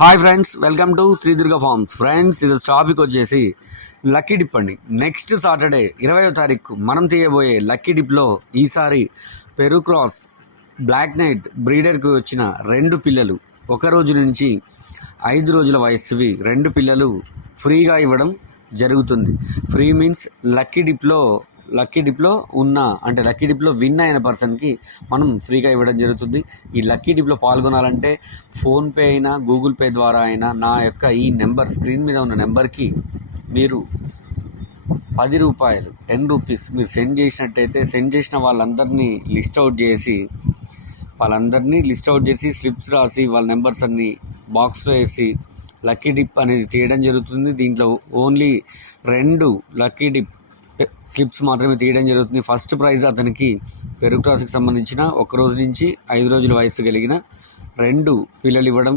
Hi friends, welcome to Sridurga farms. Friends, ఈరోజు topic వచ్చేసి lucky dip అండి. నెక్స్ట్ సాటర్డే 20వ తారీఖు మనం తీయబోయే లక్కీ డిప్లో ఈసారి పెరు క్రాస్ బ్లాక్ నైట్ బ్రీడర్కి వచ్చిన 2 పిల్లలు, ఒక రోజు నుంచి 5 రోజుల వయసువి 2 పిల్లలు ఫ్రీగా ఇవ్వడం జరుగుతుంది. ఫ్రీ మీన్స్ లక్కీ డిప్లో ఉన్న అంటే లక్కీ డిప్లో విన్ అయిన పర్సన్కి మనం ఫ్రీగా ఇవ్వడం జరుగుతుంది. ఈ లక్కీ డిప్లో పాల్గొనాలంటే ఫోన్పే అయినా గూగుల్ పే ద్వారా అయినా నా యొక్క ఈ నెంబర్, స్క్రీన్ మీద ఉన్న నెంబర్కి మీరు 10 రూపాయలు 10 రూపీస్ మీరు సెండ్ చేసినట్టయితే, సెండ్ చేసిన వాళ్ళందరినీ లిస్ట్ అవుట్ చేసి స్లిప్స్ రాసి వాళ్ళ నెంబర్స్ అన్నీ బాక్స్లో వేసి లక్కీ డిప్ అనేది తీయడం జరుగుతుంది. దీంట్లో ఓన్లీ 2 లక్కీ డిప్ స్లిప్స్ మాత్రమే తీయడం జరుగుతుంది. ఫస్ట్ ప్రైజ్ అతనికి పెరుగు క్రాస్కి సంబంధించిన 1 రోజు నుంచి 5 రోజుల వయసు కలిగిన 2 పిల్లలు ఇవ్వడం